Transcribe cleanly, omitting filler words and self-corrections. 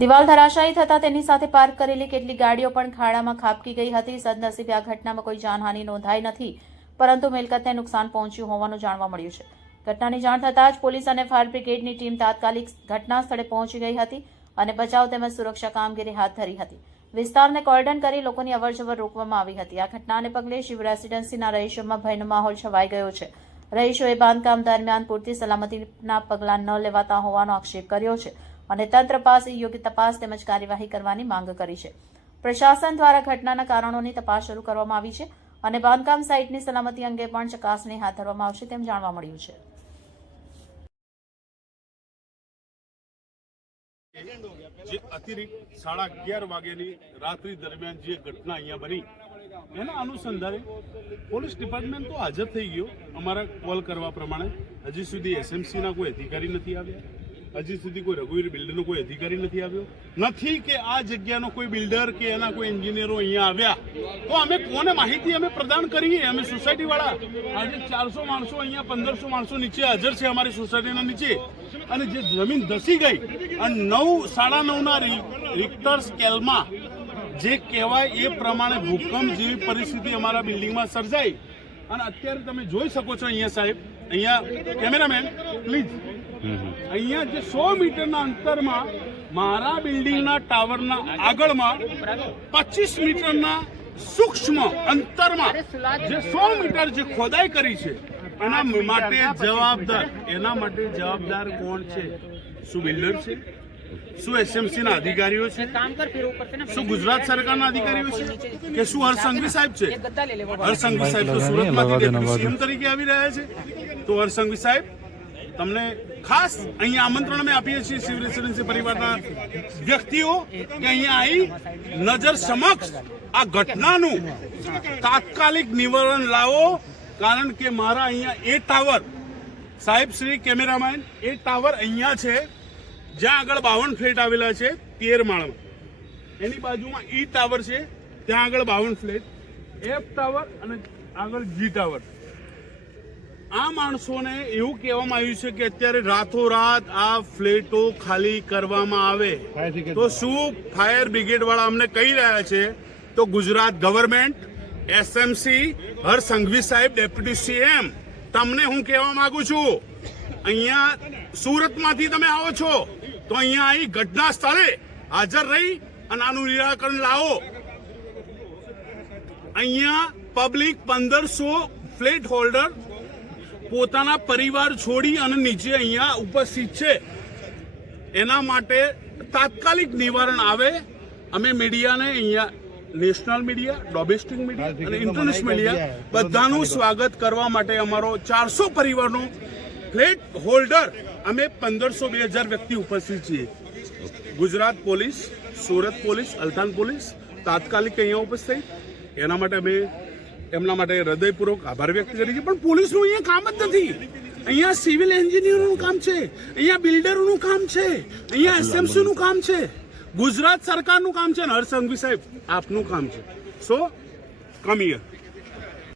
દિવાલ ધરાશાયી થતાં તેની સાથે પાર્ક કરેલી કેટલીક ગાડીઓ પણ ખાડામાં ખાબકી ગઈ હતી. સદનસીબે આ ઘટનામાં કોઈ જાનહાનિ નોંધાઈ નથી, પરંતુ મિલકતને નુકસાન પહોંચ્યું હોવાનું જાણવા મળ્યું છે. ઘટનાની જાણ થતાં જ પોલીસ અને ફાયર બ્રિગેડની ટીમ તાત્કાલિક ઘટના સ્થળે પહોંચી ગઈ હતી અને બચાવ તેમજ સુરક્ષા કામગીરી હાથ ધરી હતી. વિસ્તારને કોર્ડન કરી લોકોની અવરજવર રોકવામાં આવી હતી. આ ઘટનાને પગલે શિવ રેસિડેન્સીના રહીશોમાં ભયનો માહોલ છવાઈ ગયો છે. રહીશોએ બાંધકામ દરમિયાન પૂરતી સલામતીના પગલાં ન લેવાતા હોવાનો આક્ષેપ કર્યો છે અને તંત્ર પાસે યોગ્ય તપાસ તેમજ કાર્યવાહી કરવાની માંગ કરી છે. પ્રશાસન દ્વારા ઘટનાના કારણોની તપાસ શરૂ કરવામાં આવી છે અને બાંધકામ સાઇટની સલામતી અંગે પણ ચકાસણી હાથ ધરવામાં આવશે તેમ જાણવા મળ્યું છે. જે અતિરિક્ત 11:30 વાગ્યાની રાત્રિ દરમિયાન જે ઘટના અહીંયા બની એના અનુસંધાને પોલીસ ડિપાર્ટમેન્ટ તો હાજર થઈ ગયો. અમારા કોલ કરવા પ્રમાણે હજી સુધી એસએમસીના કોઈ અધિકારી નથી આવ્યા, હજી સુધી કોઈ રઘુવીર બિલ્ડરનો કોઈ અધિકારી નથી આવ્યો. નથી કે આ જગ્યાનો કોઈ બિલ્ડર કે એના કોઈ એન્જિનિયરો અહીંયા આવ્યા તો અમે કોને માહિતી અમે પ્રદાન કરીએ? અમે સોસાયટીવાળા આજે 400 માણસો અહીંયા 1500 માણસો નીચે હાજર છે અમારી સોસાયટીના નીચે, અને જે જમીન ધસી ગઈ અને 9:30 રિક્ટર સ્કેલમાં જે કહેવાય એ પ્રમાણે ભૂકંપ જેવી પરિસ્થિતિ અમારા બિલ્ડિંગમાં સર્જાઈ. અને અત્યારે તમે જોઈ શકો છો અહીંયા સાહેબ, અહીંયા કેમેરામેન પ્લીઝ, અહીંયા જે 100 મીટરના અંતરમાં મારા બિલ્ડિંગના ટાવરના આગળમાં 25 મીટરના સૂક્ષ્મ અંતરમાં જે 100 મીટર જે ખોદાઈ કરી છે એના માટે જવાબદાર કોણ છે? શું બિલ્ડર છે? શું એસએમસીના અધિકારીઓ છે? શું ગુજરાત સરકારના અધિકારીઓ છે? કે શું હરસંઘવી સાહેબ છે? હરસંઘવી સાહેબ તો સુરતમાંથી ડેપ્યુટી સીએમ તરીકે આવી રહ્યા છે. તો હરસંઘવી સાહેબ, તમને ખાસ અહીંયા આમંત્રણ અમે આપીએ છીએ શિવ રેસિડેન્સી પરિવારના વ્યક્તિઓ કે અહીંયા આવી નજર સમક્ષ આ ઘટનાનું તાત્કાલિક નિવારણ લાવો. કારણ કે મારા અહીંયા એ ટાવર, સાહેબ શ્રી કેમેરામેન, એ ટાવર અહીંયા છે જ્યાં આગળ 52 ફ્લેટ આવેલા છે 13 માળમાં, એની બાજુમાં ઈ ટાવર છે ત્યાં આગળ 52 ફ્લેટ, એફ ટાવર અને આગળ જી ટાવર. આ માણસોને એવું કહેવામાં આવ્યું છે કે અત્યારે રાતોરાત આ ફ્લેટો ખાલી કરવામાં આવે. તો શું ફાયર બ્રિગેડ વાળા અમને કહી રહ્યા છે? તો ગુજરાત ગવર્મેન્ટ, એસએમસી, હરસંઘવી સાહેબ, ડેપ્યુટી સીએમ, તમને હું કહેવા માંગુ છું, અહીંયા સુરતમાંથી તમે આવો છો તો અહીંયા આવી ઘટના સ્થળે હાજર રહી અને આનું નિરાકરણ લાવો. અહીંયા પબ્લિક 1500 ફ્લેટ હોલ્ડર પોતાના પરિવાર છોડી અને નીચે અહીંયા ઉપસ્થિત છે. એના માટે તાત્કાલિક નિવારણ આવે. અમે મીડિયાને અહીંયા નેશનલ મીડિયા, ડોમેસ્ટિક મીડિયા અને ઇન્ટરનેશનલ મીડિયા બધાનું સ્વાગત કરવા માટે અમારો 400 પરિવારનો ફ્લેટ હોલ્ડર અમે 1500-2000 વ્યક્તિ ઉપસ્થિત છીએ. Gujarat police, Surat police, Althan police તાત્કાલિક અહીંયા ઉપસ્થિત. એના માટે અમે એમના માટે હૃદયપૂર્વક આભાર વ્યક્ત કરીએ છીએ. પણ પોલીસનું અહીંયા કામ જ નથી. અહીંયા સિવિલ એન્જિનિયરોનું કામ છે, અહીંયા બિલ્ડરોનું કામ છે, અહીંયા એસએમસીનું કામ છે, ગુજરાત સરકારનું કામ છે અને હરસંઘવી સાહેબ આપનું કામ છે. સો કમ હિયર.